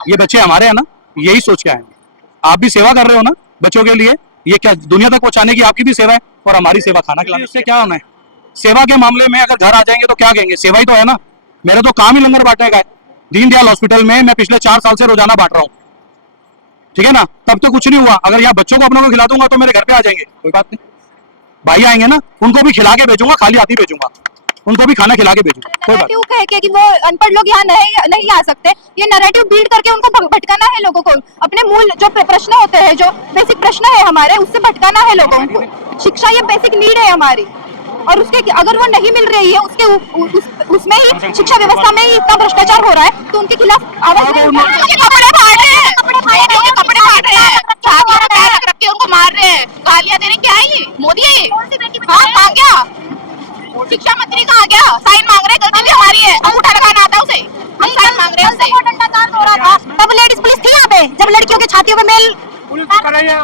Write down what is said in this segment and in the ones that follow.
ये बच्चे हमारे हैं ना, यही सोच के आएंगे। आप भी सेवा कर रहे हो ना बच्चों के लिए, ये क्या दुनिया तक पहुंचाने की आपकी भी सेवा है और हमारी सेवा खाना खिलाने। उससे क्या होना है? सेवा के मामले में अगर घर आ जाएंगे तो क्या कहेंगे, सेवा ही तो है ना। मेरा तो काम ही लंगर बांटने का है। दीनदयाल हॉस्पिटल में मैं पिछले 4 साल से रोजाना बांट रहा हूँ, ठीक है ना। तब तो कुछ नहीं हुआ। अगर यहाँ बच्चों को अपनों को खिला दूंगा तो मेरे घर पे आ जाएंगे, कोई बात नहीं। भाई आएंगे ना, उनको भी खिला के भेजूंगा, खाली हाथी भेजूंगा, उनको भी खाना खिला के भेजूंगा, कोई बात नैरेटिव कह के कि वो अनपढ़ लोग यहाँ नहीं आ सकते, ये नैरेटिव बिल्ड करके उनको भटकाना है लोगों को। अपने मूल जो प्रश्न होते हैं, जो बेसिक प्रश्न है हमारे, उससे भटकाना है लोगों को। शिक्षा ये बेसिक नीड है हमारी, और उसके अगर वो नहीं मिल रही है, उसमें ही शिक्षा व्यवस्था में ही इतना भ्रष्टाचार हो रहा है, तो उनके खिलाफ आवाज कपड़े फाड़ रहे हैं, कपड़े फाड़ रहे हैं, छातियों में पैर रख के उनको मार रहे हैं, गालियां दे रहे हैं। क्या है ये? मोदी है ये? हाँ, कहाँ गया शिक्षा मंत्री? कहाँ गया? साइन मांग रहे हैं, गलती भी हमारी है, अंगूठा लगाना आता है उसे, हम साइन मांग रहे हैं उससे। दंडाकांड हो रहा था, तब लेडीज पुलिस थी यहाँ पे, जब लड़कियों के छातियों में मेल पुलिस कर रही है।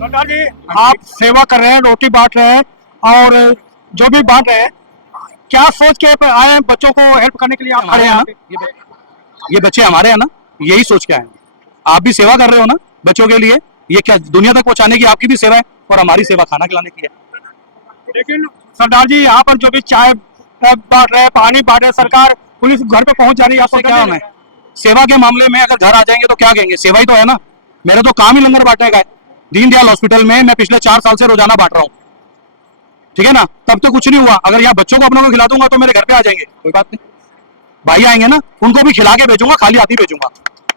सरदार जी, आप सेवा कर रहे हैं, रोटी बांट रहे हैं और जो भी बांट रहे हैं, क्या सोच के आए हैं? बच्चों को हेल्प करने के लिए आप खड़े हैं ना? ये बच्चे हमारे हैं ना, यही सोच के आएंगे। आप भी सेवा कर रहे हो ना बच्चों के लिए, ये क्या दुनिया तक पहुंचाने की आपकी भी सेवा है और हमारी सेवा खाना खिलाने की है। लेकिन सरदार जी, यहाँ पर जो भी चाय बांट रहे हैं, पानी बांट रहे हैं, सरकार पुलिस घर पे पहुंच जा रही है, आपको क्या होना है? सेवा के मामले में अगर घर आ जाएंगे तो क्या कहेंगे, सेवा ही तो है ना। मेरा तो काम ही लंगर बांटने का है। दीनदयाल हॉस्पिटल में मैं पिछले 4 साल से रोजाना बांट रहा हूँ, ठीक है ना। तब तो कुछ नहीं हुआ। अगर यहाँ बच्चों को अपनों को खिला दूंगा तो मेरे घर पे आ जाएंगे, कोई बात नहीं। भाई आएंगे ना, उनको भी खिला के भेजूंगा, खाली हाथी भेजूंगा,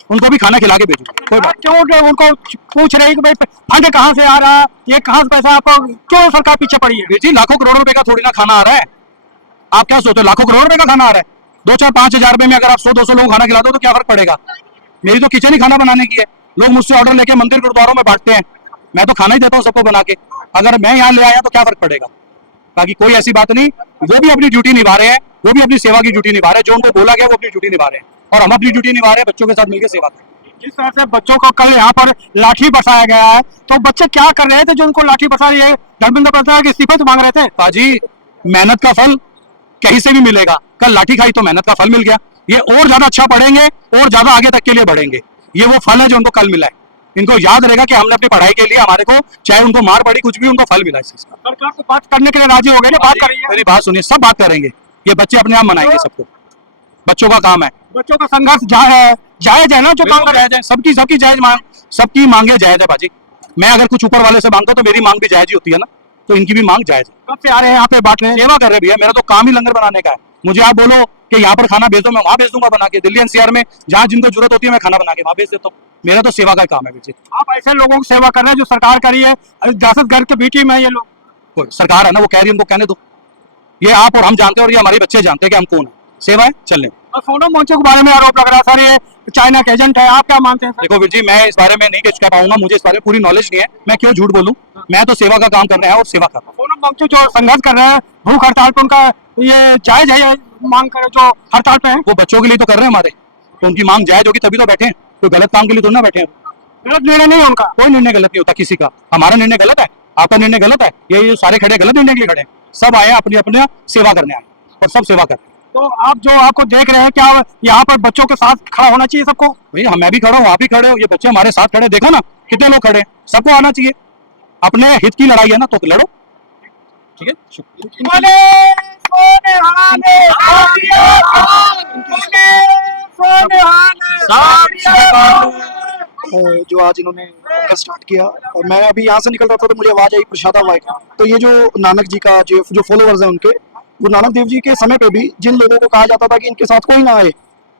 उनको भी खाना खिला के भेजूंगा, कोई बात। क्यों उनको पूछ रहे हैं कि भाई फंड कहाँ से आ रहा है, ये कहाँ से पैसा आपको, क्यों सरकार पीछे पड़ी है? जी, लाखों करोड़ रुपए का थोड़ी ना खाना आ रहा है। आप क्या सोचते हो लाखों करोड़ रुपए का खाना आ रहा है? 2-4-5 हजार रुपए में अगर आप 100-200 लोगों को खाना खिला दो तो क्या फर्क पड़ेगा? मेरी तो किचन ही खाना बनाने की है। लोग मुझसे ऑर्डर लेके मंदिर गुरुद्वारों में बांटते हैं, मैं तो खाना ही देता हूँ सबको बना के। अगर मैं यहाँ ले आया तो क्या फर्क पड़ेगा? बाकी कोई ऐसी बात नहीं। वो भी अपनी ड्यूटी निभा रहे हैं, वो भी अपनी सेवा की ड्यूटी निभा रहे हैं। जो उनको बोला गया वो अपनी ड्यूटी निभा रहे हैं और हम अपनी ड्यूटी निभा रहे हैं, बच्चों के साथ मिलकर सेवा करें। जिस तरह से बच्चों को कल यहाँ पर लाठी बरसाया गया है, तो बच्चे क्या कर रहे थे जो उनको लाठी बरसा रही है? धर्मेंद्र प्रसाद के इस्तीफे तो मांग रहे थे। पाजी, मेहनत का फल कहीं से भी मिलेगा। कल लाठी खाई तो मेहनत का फल मिल गया। ये और ज्यादा अच्छा पढ़ेंगे और ज्यादा आगे तक के लिए बढ़ेंगे। ये वो फल है जो उनको कल मिला है। इनको याद रहेगा कि हमने अपनी पढ़ाई के लिए, हमारे को चाहे उनको मार पड़ी, कुछ भी उनको फल मिला है इस चीज का। सरकार को बात करने के लिए राजी हो गए, बात करिए। मेरी बात सुनिए, सब बात करेंगे। ये बच्चे अपने आप मनाएंगे सबको, बच्चों का काम है। बच्चों का संघर्ष जायज है ना, जो काम कर रहे हैं? सबकी जायज मांग, सबकी मांगे जायज है बाजी। मैं अगर कुछ ऊपर वाले से मांगता तो मेरी मांग भी जायज ही होती है ना, तो इनकी भी मांग जायज है। कब से आ रहे हैं यहाँ पे बांट रहे हैं? सेवा कर रहे भैया, मेरा तो काम ही लंगर बनाने का है। मुझे आप बोलो कि यहाँ पर खाना भेज दो, मैं वहां भेज दूंगा बना के। दिल्ली एनसीआर में जहाँ जिनको जरूरत होती है मैं खाना बना के वहां भेज देता हूँ। मेरा तो सेवा का काम है बेचे। आप ऐसे लोगों की सेवा कर रहे हैं जो सरकार करी है, दहशत गर्द के बीच में ये लोग। कोई सरकार है ना, वो कह रही है, उनको कहने दो। ये आप और हम जानते हैं और ये हमारे बच्चे जानते हैं कि हम कौन है। सेवा है, चल लें। और सोनम वांगचुक के बारे में आरोप लग रहा है सर, ये चाइना के एजेंट है, आप क्या मानते हैं? देखो वीर जी, मैं इस बारे में नहीं कह पाऊंगा, मुझे इस बारे में पूरी नॉलेज नहीं है। मैं क्यों झूठ बोलूं? मैं तो सेवा का काम कर रहे हैं और सेवा कर रहा हूं। सोनम वांगचुक जो संघर्ष कर रहे हैं भूख हड़ताल पे, उनका ये जायज है, ये मांग कर जो हड़ताल पे है? वो बच्चों के लिए तो कर रहे हैं हमारे, तो उनकी मांग जायज होगी तभी तो बैठे हैं। कोई गलत काम के लिए तो ना बैठे हैं। गलत निर्णय नहीं है उनका? कोई निर्णय गलत नहीं होता किसी का। हमारा निर्णय गलत है, आपका निर्णय गलत है, ये सारे खड़े गलत निर्णय के लिए खड़े हैं। सब आए अपनी अपनी सेवा करने आए और सब सेवा कर रहे हैं। तो आप जो आपको देख रहे हैं, क्या यहाँ पर बच्चों के साथ खड़ा होना चाहिए सबको? भैया मैं भी खड़ा हूँ, आप भी खड़े हो, ये बच्चे हमारे साथ खड़े, देखो ना कितने लोग खड़े हैं। सबको आना चाहिए। अपने हित की लड़ाई है ना, तो लड़ो, ठीक है। जो आज इन्होंने स्टार्ट किया, और मैं अभी यहाँ से निकल रहा था तो मुझे आवाज आई प्रसादा वाई का। तो ये जो नानक जी का जो फॉलोवर्स है उनके, गुरु नानक देव जी के समय पे भी जिन लोगों को कहा जाता था कि इनके साथ कोई ना आए,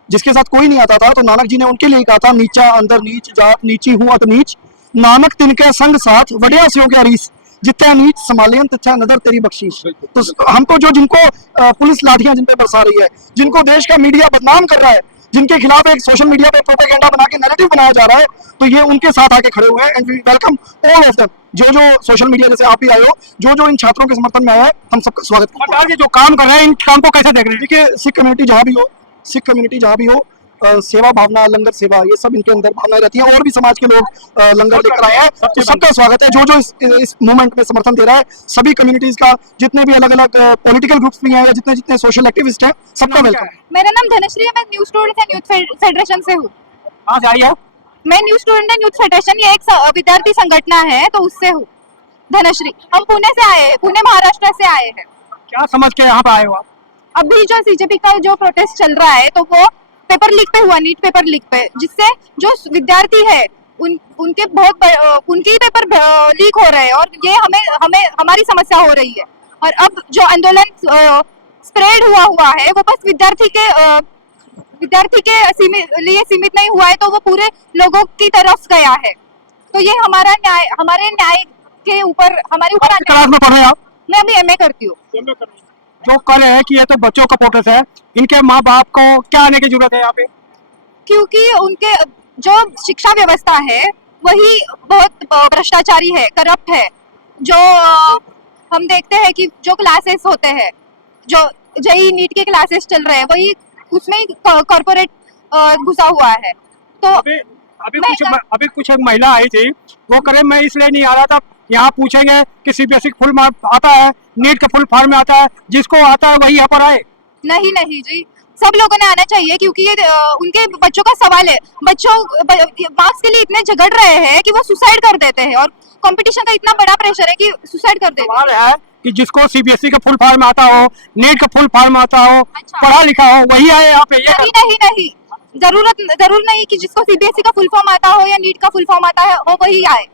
जिसके साथ कोई नहीं आता था, तो नानक जी ने उनके लिए कहा था, नीचा अंदर नीच, जात नीची हूँ अत नीच, नानक तिनके संग साथ वडिया से हो गया रीस, जितना नीच संभालियन तिथा नदर तेरी बख्शीश। तो हमको जिनको पुलिस लाठियां जिन पे बरसा रही है, जिनको देश का मीडिया बदनाम कर रहा है, जिनके खिलाफ एक सोशल मीडिया पे प्रोपेगेंडा बना के नैरेटिव बनाया जा रहा है, तो ये उनके साथ आके खड़े हुए हैं। And we welcome all of them. जो सोशल मीडिया, जैसे आप भी आए हो, जो इन छात्रों के समर्थन में आए हैं, हम सबका स्वागत करते हैं। जो काम कर रहे हैं, इन काम को कैसे देख रहे हैं? देखिए, सिख कम्युनिटी जहाँ भी हो, सेवा भावना, लंगर सेवा, ये सब इनके अंदर भावना रहती है। और भी समाज के लोग लंगर लेकर आए हैं, तो सबका स्वागत है। जो जो इस मूवमेंट में समर्थन दे रहा है, सभी कम्युनिटीज का, जितने भी अलग अलग पॉलिटिकल ग्रुप्स भी हैं या जितने जितने सोशल एक्टिविस्ट हैं, सबका वेलकम। मेरा नाम धनश्री है, मैं new student and youth federation से हूँ। कहाँ से आई है? मैं new student and youth federation, ये एक विद्यार्थी संगठन है, तो उससे हूँ। धनश्री, हम पुणे से आए हैं, पुणे महाराष्ट्र से आए हैं। क्या समझ के यहाँ पे आए हो आप? अभी जो सीजेपी का जो प्रोटेस्ट चल रहा है, तो वो पेपर लीक पे हुआ, नीट पेपर लीक पे, जिससे जो विद्यार्थी है उनके उनके पेपर लीक हो रहे हैं, और ये हमें हमारी समस्या हो रही है। और अब जो आंदोलन स्प्रेड हुआ है, वो बस विद्यार्थी के लिए सीमित नहीं हुआ है, तो वो पूरे लोगों की तरफ गया है। तो ये हमारे न्याय के ऊपर, हमारे ऊपर क्लास में पढ़ रहे हैं आप? मैं अभी एमए करती हूँ। जो कह रहे हैं कि ये तो बच्चों का प्रोटेस्ट है, इनके माँ बाप को क्या आने की जरूरत है यहाँ पे? क्योंकि उनके जो शिक्षा व्यवस्था है वही बहुत भ्रष्टाचारी है, करप्ट है। जो हम देखते हैं कि जो क्लासेस होते हैं, जो जेई नीट के क्लासेस चल रहे हैं, वही उसमें कॉर्पोरेट घुसा हुआ है। तो अभी कुछ एक महिला आई थी, वो करे मैं इसलिए नहीं आ रहा था, यहाँ पूछेंगे कि सीबीएसई फुल मार्क आता है, नीट का फुल फॉर्म आता है, जिसको आता है वही यहाँ पर आए। नहीं जी, सब लोगों ने आना चाहिए, क्योंकि ये उनके बच्चों का सवाल है। बच्चों मार्क्स के लिए इतने झगड़ रहे हैं कि वो सुसाइड कर देते हैं, और कंपटीशन का इतना बड़ा प्रेशर है कि सुसाइड कर देते हैं। सवाल है कि जिसको सीबीएसई का फुल फॉर्म आता हो, नीट का फुल फॉर्म आता हो, अच्छा। पढ़ा लिखा हो, वही आए यहाँ पे। ये नहीं, जरूर नहीं कि जिसको सीबीएसई का फुल फॉर्म आता हो या नीट का फुल फॉर्म आता है हो वही आए।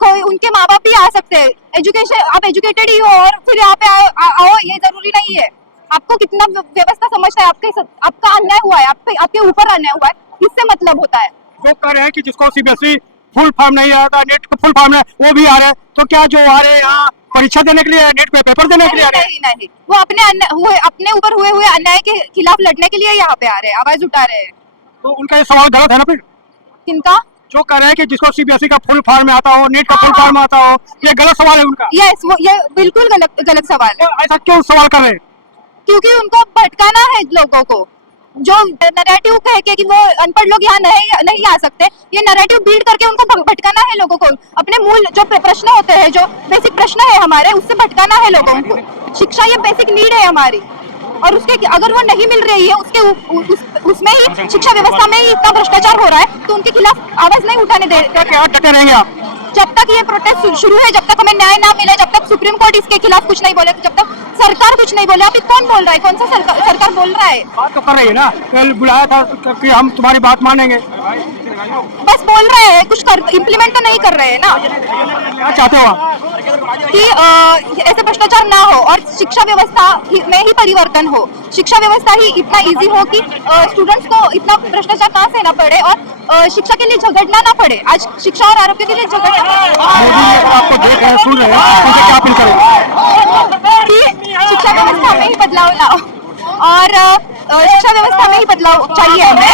कोई उनके माँ बाप भी आ सकते हैं। एजुकेशन, आप एजुकेटेड ही हो और फिर यहाँ पे आओ, ये जरूरी नहीं है। आपको कितना व्यवस्था समझता है, आपका अन्याय हुआ है, आपके ऊपर अन्याय हुआ है, इससे मतलब होता है। वो कह रहे हैं कि जिसको सीबीएसई फुल फॉर्म नहीं आता, नेट का फुल फॉर्म है, वो भी आ रहे हैं, तो क्या जो आ रहे हैं यहाँ परीक्षा देने के लिए, नेट पे पेपर देने के लिए आ रहे हैं? नहीं, वो अपने ऊपर हुए अन्याय के खिलाफ लड़ने के लिए यहाँ पे आ रहे हैं, आवाज उठा रहे हैं। तो उनका ये सवाल गलत है ना फिर? किनका? जो कह रहे हैं कि जिसको सीबीएसई का फुल फॉर्म आता हो, नीट का फुल फॉर्म आता हो, ये गलत सवाल है उनका। यस, ये बिल्कुल गलत सवाल है। ऐसा क्यों सवाल कर रहे हैं? क्योंकि उनको भटकाना है लोगों को। जो नैरेटिव कह के कि वो अनपढ़ लोग यहाँ नहीं आ सकते, ये नैरेटिव बिल्ड करके उनको भटकाना है लोगों को। अपने मूल जो प्रश्न होते हैं, जो बेसिक प्रश्न है हमारे, उससे भटकाना है लोगों को। शिक्षा ये बेसिक नीड है हमारी, और उसके अगर वो नहीं मिल रही है, उसमें ही शिक्षा व्यवस्था में ही इतना भ्रष्टाचार हो रहा है, तो उनके खिलाफ आवाज नहीं उठाने दे। क्या डटे रहेंगे आप? जब तक ये प्रोटेस्ट शुरू है, जब तक हमें न्याय ना मिले, जब तक सुप्रीम कोर्ट इसके खिलाफ कुछ नहीं बोले, जब तक सरकार कुछ नहीं बोले। अभी कौन बोल रहा है? कौन सा सरकार बोल रहा है? बात तो कर रही है ना, कल बुलाया था कि हम तुम्हारी बात मानेंगे, बस बोल रहे हैं, कुछ इम्प्लीमेंट तो नहीं कर रहे हैं ना। क्या चाहते हो आप? कि ऐसे भ्रष्टाचार ना हो और शिक्षा व्यवस्था में ही परिवर्तन हो। शिक्षा व्यवस्था ही इतना इजी हो कि स्टूडेंट्स को इतना भ्रष्टाचार ना सहना पड़े और शिक्षा के लिए झगड़ना ना पड़े। आज शिक्षा और आरोग्य के लिए झगड़ना आपको देख रहे हैं, सुन रहे हैं, उनसे क्या अपील करें? शिक्षा व्यवस्था में ही बदलाव लाओ, और शिक्षा व्यवस्था में ही बदलाव चाहिए हमें।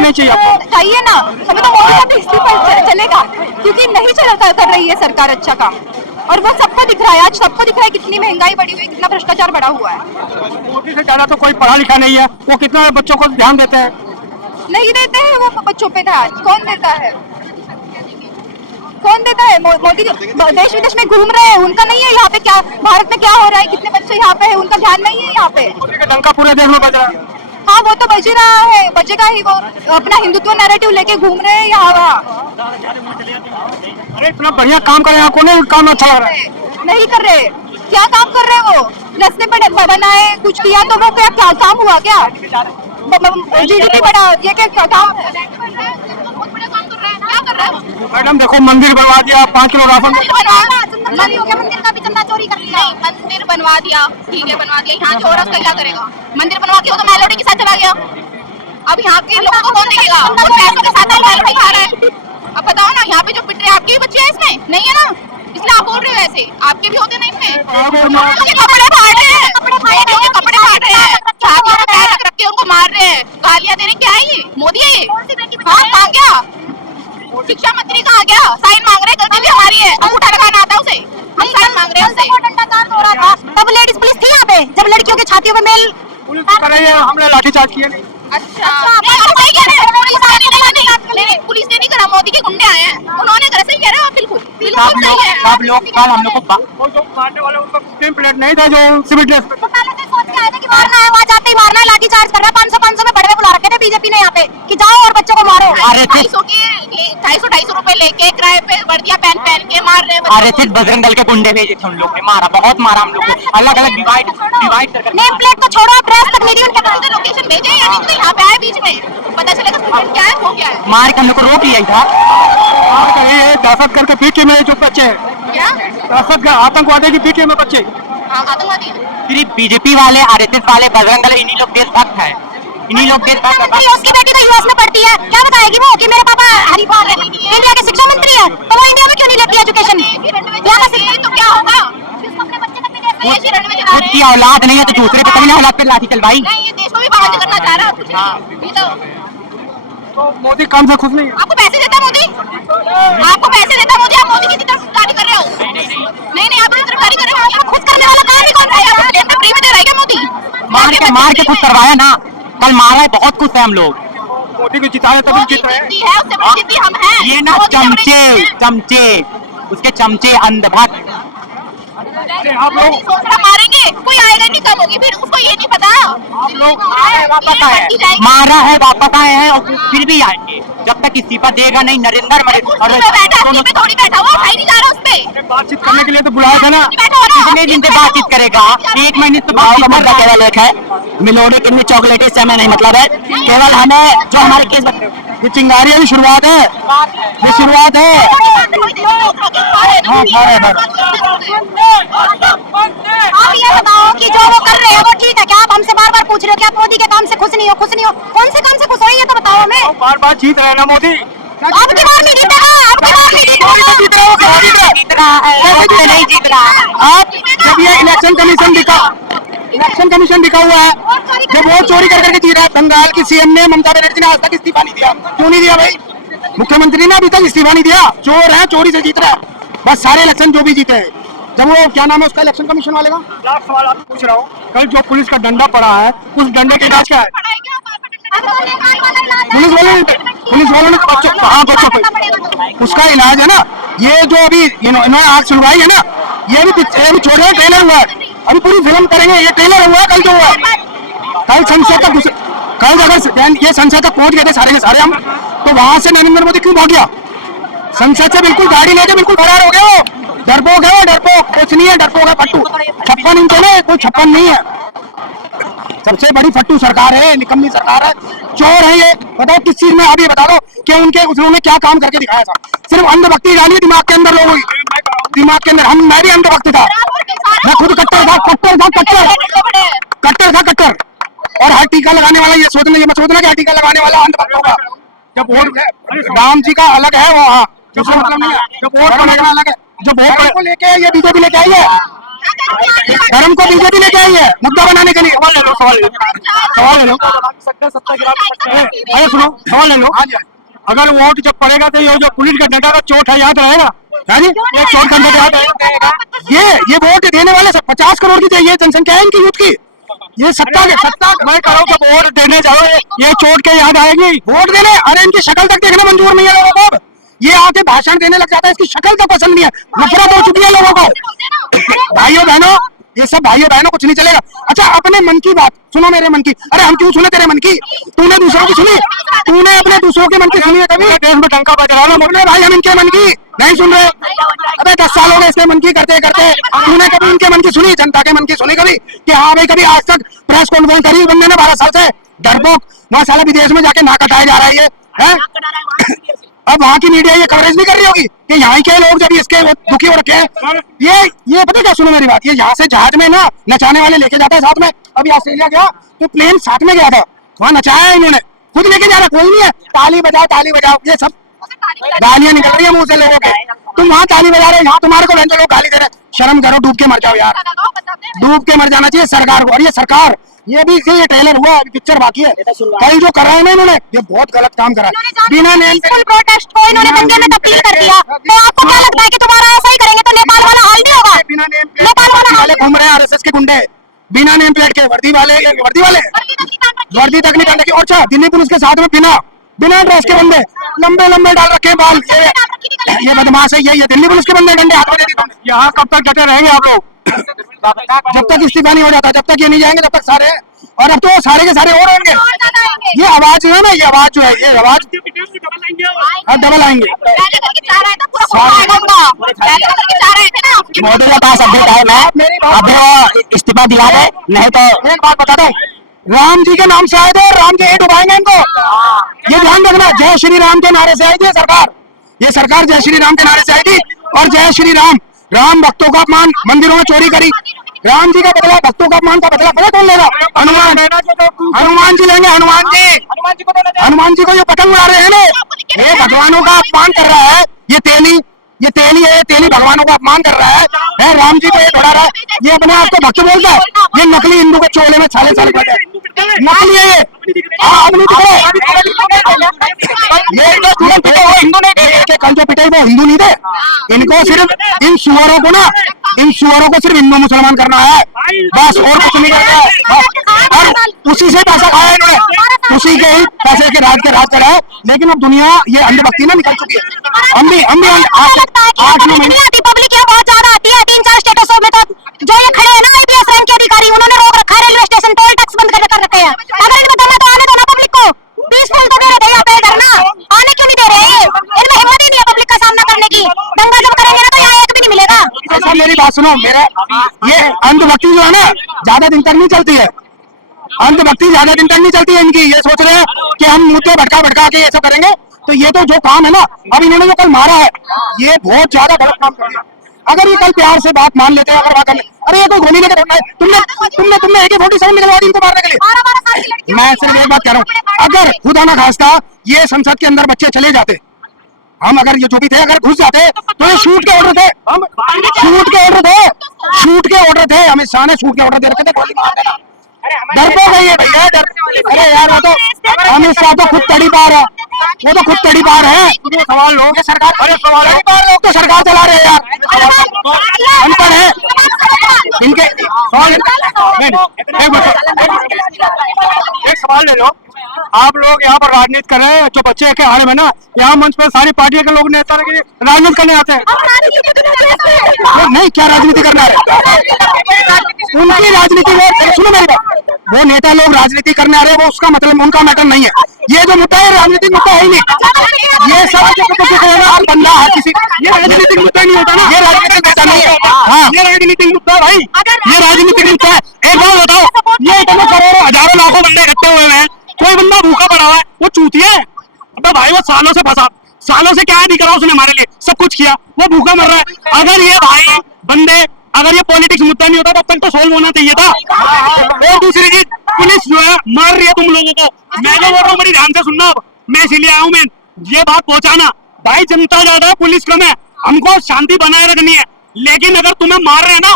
नहीं चाहिए आपको? चाहिए ना, हमें तो मोदी का भी इस्तीफा चलेगा, क्योंकि नहीं कर रही है सरकार अच्छा काम, और वो सबको दिख रहा है। आज सबको दिख रहा है कितनी महंगाई बढ़ी हुई, कितना भ्रष्टाचार बढ़ा हुआ है। मोदी से ज्यादा तो कोई पढ़ा लिखा नहीं है, वो कितना बच्चों को ध्यान देते हैं? नहीं देते हैं वो बच्चों पे ध्यान। कौन देता है? मोदी देश विदेश में घूम रहे हैं, उनका नहीं है यहाँ पे क्या भारत में क्या हो रहा है, कितने बच्चे यहाँ पे है, उनका ध्यान नहीं है यहाँ पे। मोदी का डंका पूरे देश में बज रहा है। हाँ, वो तो बज ही रहा है, बजेगा ही। वो अपना हिंदुत्व नैरेटिव लेके घूम रहे हैं यहाँ वहाँ। अरे इतना बढ़िया काम करे, यहाँ कोने काम अच्छा लग रहा है? नहीं कर रहे। क्या काम कर रहे हैं वो? रास्ते बनाए, कुछ किया, तो वो क्या काम हुआ? क्या जीडीपी बढ़ा, ये क्या काम है? मैडम देखो, मंदिर बनवा दिया, 5 किलो राशन मंदिर का भी चंदा चोरी कर लिया। मंदिर बनवा दिया, ठीक है, बनवा दिया। यहाँ जो औरत का क्या करेगा? मंदिर बनवा के वो तो मेलोडी के साथ चला गया। अब यहाँ के लोगों को कौन देखेगा? वो पैसों के साथ मेलोडी खा रहा है। अब बताओ ना, यहाँ पे जो पिट रहे हैं, आपके भी बच्चे हैं इसमें? नहीं है ना, इसलिए आप बोल रहे हो ऐसे। आपके भी होते नहीं इसमें? कपड़े फाड़ रहे हैं, कपड़े फाड़ रहे हैं, छातियों में पैर रख के उनको मार रहे हैं, गालियां दे रहे। क्या है ये? मोदी है? हाँ, मांग गया। शिक्षा मंत्री कहाँ गया? साइन मांग रहे, गलती भी हमारी है, अंगूठा लगाना आता है उसे, हम साइन मांग रहे हैं उससे। तब लेडीज पुलिस थी यहाँ पे, जब लड़कियों के छातियों में मेल पुलिस कर रही है, हमने लाठीचार्ज किया नहीं। अच्छा नहीं, आप सही कह रहे हैं, पुलिस ने नहीं करा, मोदी के गुंडे आए हैं, उन्होंने करा। सही कह रहे हो आप, बिल्कुल बिल्कुल सही है। सब लोग कल हम लोग को वो जो मारने वाला उनका नेम प्लेट नहीं था जो सिविल ड्रेस पे। तो पहले से सोच के आए थे कि मारना है, वहाँ जाते ही मारना है, लाठी चार्ज कर रहा है। 500 में बड़वे बुला रखे थे बीजेपी ने यहाँ पे कि जाओ और बच्चों को मारो। अरे 250 रुपए लेके किराए पे वर्दियां पहन पहन के मार रहे हैं बच्चों अरे सिर्फ बजरंग दल के गुंडे भेजे थे उन लोग ने, मारा, बहुत मारा हम लोग को, अलग अलग डिवाइड कर नेम प्लेट तो छोड़ो, ड्रेस तक नहीं दी उनके पास। को। लोकेशन भेजे या नहीं, तो यहाँ पे आए बीच में, पता चलेगा स्टूडेंट क्या है, वो क्या है। मार के हम लोग को रोक लिया ही था। और कहीं दहशत गर्द के पीछे में जो बच्चे हैं, क्या दहशत गर्द आतंकवादी के पीछे में बच्चे। आतंकवादी सिर्फ बीजेपी वाले, आरएसएस वाले, बजरंग दल, इन्हीं लोग देशभक्त है, इन्हीं लोग देशभक्त है। उसकी बेटी तो यूएस में पढ़ती है, क्या बताएगी वो कि मेरे पापा हरिद्वार इंडिया के शिक्षा मंत्री है, तो वो इंडिया में क्यों नहीं लेती एजुकेशन? यहाँ का शिक्षा तो क्या होगा, खुद की औलाद नहीं है तो दूसरे पे अपनी औलाद पे लाठी चलवाई। नहीं, ये देश को भी बाहर करना चाह रहा है कुछ नहीं। ये तो मोदी काम से खुश नहीं है। आपको पैसे देता है मोदी, आपको पैसे देता है मोदी, आप मोदी की तरफ गाड़ी कर रहे हो। नहीं आप इस तरफ गाड़ी कर रहे हो, आप खुद करने वाला काम ही कौन है? आपको प्लेन पे फ्री में दे रहा है क्या मोदी? मार के खुद करवाया ना, कल मारा है, बहुत खुश है हम लोग। मोदी को जिताया तभी जीत रहे हैं। जिद्दी है, उससे बड़ी जिद्दी हम हैं। ये ना मोदी से बड़ी चमचे जिद्दी है। चमचे, उसके चमचे अंधभक्त। आप लोग सोच रहा मारेंगे, कोई आएगा नहीं, कम होगी, फिर उसको ये नहीं पता आप लोग वापस आए हैं, मारा है, वापस आए हैं और फिर भी आएंगे जब तक इस्तीफा देगा नहीं नरेंद्र मोदी। और थोड़ी बैठा हुआ, उठाई नहीं जा रहा उस पे। बातचीत करने के लिए तो बुलाया था ना। कितने दिन से बातचीत करेगा? 1 महीने से बातचीत कर रहा है। केवल एक है, मिलोने कितनी चॉकलेटें से हमें नहीं मतलब है, केवल हमें जो हमारे केस ये चिंगारी की शुरुआत है, ये शुरुआत है। आप ये बताओ कि जो वो कर रहे हैं वो ठीक है क्या? आप हमसे बार बार पूछ रहे हो कि आप मोदी के काम से खुश नहीं हो, खुश नहीं हो? कौन से काम से खुश हो, ये तो बताओ हमें। बार बार जीत रहे हैं ना मोदी। आपकी बार नहीं जीतेगा, आपकी बार नहीं जीतेगा। नहीं जीत रहा। आप जब ये इलेक्शन कमीशन दिखा हुआ है, जब वो चोरी कर करके जीत रहा है। बंगाल की सीएम ने, ममता बनर्जी ने आज तक इस्तीफा नहीं दिया, क्यों नहीं दिया भाई? मुख्यमंत्री ने अभी तक इस्तीफा नहीं दिया। चोर है, चोरी से जीत रहा है बस सारे इलेक्शन जो भी जीते हैं। जब वो क्या नाम है उसका इलेक्शन कमीशन वाले का, लास्ट सवाल आप पूछ रहा हूँ, कल जो पुलिस का डंडा पड़ा है उस डंडे के इलाज क्या है? पुलिस वालों ने बच्चों, हाँ बच्चों पे उसका इलाज है ना। ये जो अभी इन्होंने आग सुलवाई है ना, ये भी छोटे ट्रेलर हुआ है, अभी पूरी फिल्म करेंगे। ये ट्रेलर हुआ है कल जो हुआ है। कल संसद तक, कल अगर ये संसद तक पहुंच गए थे सारे के सारे हम, तो वहां से नरेंद्र मोदी क्यों भाग गया? संसद से बिल्कुल गाड़ी लेके बिल्कुल फरार हो गए। वो डरपोक है, वो डरपोक कुछ नहीं है, डरपोक है फट्टू। 56 इंच है, कोई 56 नहीं है। सबसे बड़ी फट्टू सरकार है, निकम्मी सरकार है, चोर है ये। बताओ किस चीज में, आप ये बता दो कि उन्होंने क्या काम करके दिखाया था? सिर्फ अंधभक्ति डाली है दिमाग के अंदर, लोगों की दिमाग के अंदर। मैं भी अंधभक्त था, मैं खुद कट्टर था। और हर टीका लगाने वाला ये मत सोचना कि हर टीका लगाने वाला अंधभक्त होगा। जब वोट राम जी का अलग है वो, हाँ दूसरा मतलब नहीं है। जब वोट पड़ेगा अलग है, जो वोट को लेके ये बीजेपी लेके आई है, धर्म को बीजेपी लेके आई है मुद्दा बनाने के लिए। सवाल ले लो। अरे सुनो, सवाल ले लो। अगर वोट जब पड़ेगा तो ये जो पुलिस का डंडा का चोट है याद रहेगा? ये चोट का डंडा याद रहेगा। ये वोट देने वाले 50 करोड़ की चाहिए जनसंख्या है इनकी यूथ की। ये सत्ता मैं करो जब वोट देने जाओ ये चोट के याद आएगी वोट देने। अरे इनकी शक्ल तक देखना मंजूर नहीं है लोगों को। ये आके भाषण देने लग जाता है, इसकी शक्ल तो पसंद नहीं है, नफरत हो चुकी है लोगों को। भाइयों बहनों, ये सब भाइयों बहनों कुछ नहीं चलेगा। अच्छा अपने मन की बात सुनो, मेरे मन की। अरे हम क्यों सुने तेरे मन की? तूने दूसरों की सुनी? तूने अपने दूसरों के मन की सुनी है कभी? देश में टंका बज रहा है भाई, हम इनके मन की नहीं सुन रहे। अबे 10 साल हो गए इसके मन की करते करते। तूने कभी इनके मन की सुनी? जनता के मन की सुनी कभी? कि हाँ भाई कभी आज तक प्रेस कॉन्फ्रेंस करी बंदे ने 12 साल से? डरपोक, वहाँ साला विदेश में जाके नाक कटाया जा रहा है ये। अब वहाँ की मीडिया ये कवरेज नहीं कर रही होगी कि यहाँ के लोग जब इसके दुखी हो रखे हैं। ये पता क्या, सुनो मेरी बात, ये यहाँ से जहाज में ना नचाने वाले लेके जाता है साथ में। अभी ऑस्ट्रेलिया गया तो प्लेन साथ में गया था, वहाँ नचाया इन्होंने, खुद लेके जा रहा कोई नहीं है। ताली बजाओ, ये सब गालियां निकल रही है मुंह से लोगों के। तुम वहाँ ताली बजा रहे हो, यहाँ तुम्हारे को लोग गाली दे रहे। शर्म करो, डूब के मर जाओ यार, डूब के मर जाना चाहिए सरकार को। और ये सरकार, ये भी ये ट्रेलर हुआ, अभी पिक्चर बाकी है। कल जो कर रहे हैं ना इन्होंने, ये बहुत गलत काम करा है। बिना नेम प्रोटेस्ट को इन्होंने दंगे में तब्दील कर दिया। तो आपको क्या लगता है कि तुम्हारा ऐसा ही करेंगे तो नेपाल वाला हाल नहीं होगा? बिना नेम नेपाल वाला वाले घूम रहे हैं आरएसएस के गुंडे, बिना नेम प्लेट के वर्दी वाले वर्दी तक नहीं पहन रखी। और अच्छा दिल्ली पुलिस के साथ में बिना बिना ड्रेस के बंदे लंबे लंबे डाल रखे हैं बाल। ये बदमाश है, ये दिल्ली पुलिस के बंदे डंडे हाथ में दे दी तुमने। यहाँ कब तक डटे रहेंगे आप लोग? जब तक इस्तीफा नहीं हो जाता, जब तक ये नहीं जाएंगे, जब तक सारे। और अब तो सारे के सारे और होंगे। ये आवाज जो है ना, ये आवाज जो है, ये आवाज डबल आएंगे। मोदी के पास अपडेट है, मैं अभी इस्तीफा दिया है, नहीं तो एक बात बता दो, राम जी के नाम से आए थे और राम जी ईंट उठाएंगे इनको। ये ध्यान रखना, जय श्री राम के नारे से आई थी ये सरकार जय श्री राम के नारे से आई थी। और जय श्री राम, राम भक्तों का अपमान, मंदिरों में चोरी करी, राम जी का बदला, भक्तों का अपमान का बदला पता कौन लेगा? हनुमान जी लेंगे। हनुमान जी को ये पतंग उड़ा रहे हैं ना, ये भगवानों का अपमान कर रहा है। ये तेली है, तेली भगवानों का अपमान कर रहा है। राम जी को ये बढ़ा रहा है, ये अपने आप को भक्त बोलता है। ये नकली हिंदू के चोले में छाले बैठे, नकली है ये। हिंदू नहीं थे, कल जो पिटे वो हिंदू नहीं थे। इनको सिर्फ इन सुअरों को ना, इन सुअरों को सिर्फ हिंदू मुसलमान करना है बस, और कुछ नहीं करना है। और उसी से पैसा खाया इन्होंने, उसी के ही पैसे के राज करा है। लेकिन अब दुनिया ये अंधभक्ति ना निकल चुकी है। हम भी 8-9 महीने पब्लिक यहाँ बहुत ज्यादा आती है। 3-4 स्टेटसों में तो जो ये खड़े हैं ना IPS रैंक के अधिकारी, उन्होंने रोक रखा है रेलवे स्टेशन, टोल टैक्स बंद कर रखे हैं। अगर इनमें दम है तो आने दो ना पब्लिक को। पीसफुल तो दे रहे थे यहाँ पे करना, आने क्यों नहीं दे रहे हैं? इनमें हिम्मत ही नहीं है पब्लिक का सामना करने की। दंगा जब करेंगे ना तो यहाँ एक भी नहीं मिलेगा। ऐसा मेरी बात सुनो, मेरे ये अंधभक्ति जो है ना ज्यादा दिन तक नहीं चलती है। अंधभक्ति ज्यादा दिन तक नहीं चलती है इनकी। ये सोच रहे हैं कि हम मुद्दे भटका के ये सब करेंगे, तो ये तो जो काम है ना, अब इन्होंने जो कल मारा है, ये बहुत ज्यादा गलत काम कर दिया। अगर ये कल प्यार से बात मान लेते हैं, अगर बात कर ले, अरे ये कोई गोली लेकर थोड़ा है, तुमने AK-47 निकलवा दी इनको मारने के लिए। मैं सिर्फ एक बात कह रहा हूँ, अगर खुदा ना खास्ता ये संसद के अंदर बच्चे चले जाते, हम अगर ये जो भी थे अगर घुस जाते, तो ये शूट के ऑर्डर थे, शूट के ऑर्डर थे। अमित शाह ने शूट के ऑर्डर दे रखे थे, गोली मार देना। डरपोक है ये भैया, अरे यार वो तो अमित शाह तो खुद तड़ी पार है, वो तो खुद तड़ी पार है। सवाल लोग सरकार, अरे सवाल लोग तो सरकार चला रहे हैं यार, अनपढ़ है इनके। एक सवाल ले लो, आप लोग यहाँ पर राजनीति कर रहे हैं, जो बच्चे के हाल में ना यहाँ मंच पर सारी पार्टियों के लोग नेता राजनीति करने आते हैं। नहीं, क्या राजनीति करना है उनकी राजनीति में, सुनो मेरी बात, वो नेता लोग राजनीति करने आ रहे हैं, वो उसका मतलब उनका मैटर नहीं है। ये जो मुद्दा है राजनीतिक मुद्दा है ही नहीं। ये सब बंदा हर किसी, ये राजनीतिक मुद्दा नहीं होता ना, ये राजनीतिक मुद्दा नहीं है। हाँ, ये राजनीतिक मुद्दा है भाई, ये राजनीतिक मुद्दा है। एक बात बताओ, ये इतने करोड़ों हजारों लाखों बंदे इकट्ठे हुए हैं, कोई बंदा भूखा पड़ा हुआ है, वो चूतिया है? अब भाई वो सालों से फंसा, सालों से क्या नहीं करा उसने हमारे लिए, सब कुछ किया, वो भूखा मर रहा है। अगर ये भाई बंदे, अगर ये पॉलिटिक्स मुद्दा नहीं होता तब तक तो सोल्व होना चाहिए था। और दूसरी चीज, पुलिस जो है मार रही है तुम लोगों को। मैं जो बोल रहा हूँ बड़ी ध्यान से सुनना, अब मैं इसीलिए आया हूँ, मैं ये बात पहुंचाना, भाई जनता ज्यादा है, पुलिस कम है, हमको शांति बनाए रखनी है। लेकिन अगर तुम्हें मार रहे हैं ना,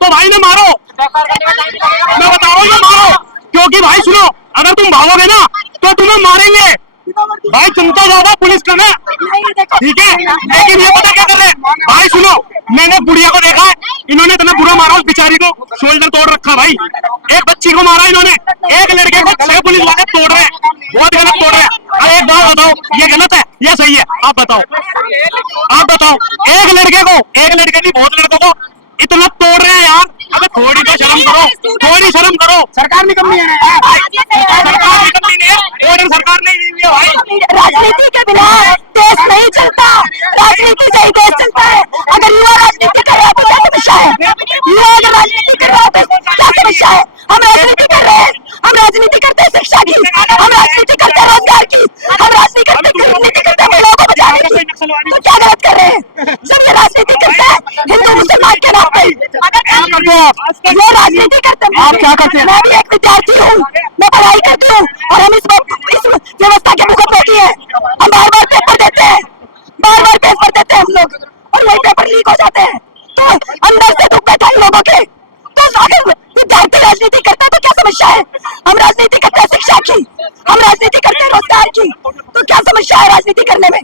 तो भाई ने मारो, मैं बता रहा हूँ ये मारो, क्योंकि भाई सुनो, अगर तुम भागोगे ना तो तुम्हें मारेंगे। भाई जनता ज्यादा, पुलिस कम है, ठीक है। लेकिन ये पता क्या कर रहे हैं भाई, सुनो, मैंने बुढ़िया को देखा है, इन्होंने इतना बुरा मारा उस बेचारी को, शोल्डर तोड़ रखा भाई। एक बच्ची को मारा इन्होंने, एक लड़के को 6 पुलिस वाले तोड़ रहे हैं, बहुत गलत तोड़ रहे हैं। अरे एक बात बताओ, ये गलत है या सही है? आप बताओ, एक लड़के को, एक लड़के नहीं बहुत लड़कों को इतना तोड़ रहे हैं यार। अबे थोड़ी तो शर्म करो, थोड़ी शर्म करो। सरकार नहीं कमी है, सरकार की कमी नहीं है, ऑर्डर सरकार नहीं दी हुई है भाई। राजनीति के बिना देश नहीं चलता, राजनीति से ही देश चलता है। अगर युवा राजनीति कर रहे हैं तो क्या समस्या है? युवा अगर राजनीति कर रहे हैं तो क्या समस्या है? हम राजनीति कर रहे हैं, हम राजनीति करते हैं शिक्षा की, हम राजनीति करते हैं रोजगार की, हम राजनीति करते हैं महिलाओं को बचाने की, तो क्या गलत कर रहे हैं? जब ये राजनीति करते हैं हिंदू मुसलमान के नाम पे, ये राजनीति करते हैं। आप क्या करते हैं? मैं भी एक विद्यार्थी हूँ, मैं पढ़ाई करती हूँ, और हम इस व्यवस्था के भुगत होती है। हम बार बार पेपर देते हैं, बार पेपर देते हैं हम लोग, और वही पेपर लीक हो जाते हैं। तो अंदर से दुख बैठा है लोगों के। तो अगर विद्यार्थी राजनीति करता है तो क्या समस्या है? हम राजनीति करते हैं शिक्षा की, हम राजनीति करते हैं रोजगार की, तो क्या समस्या है राजनीति करने में?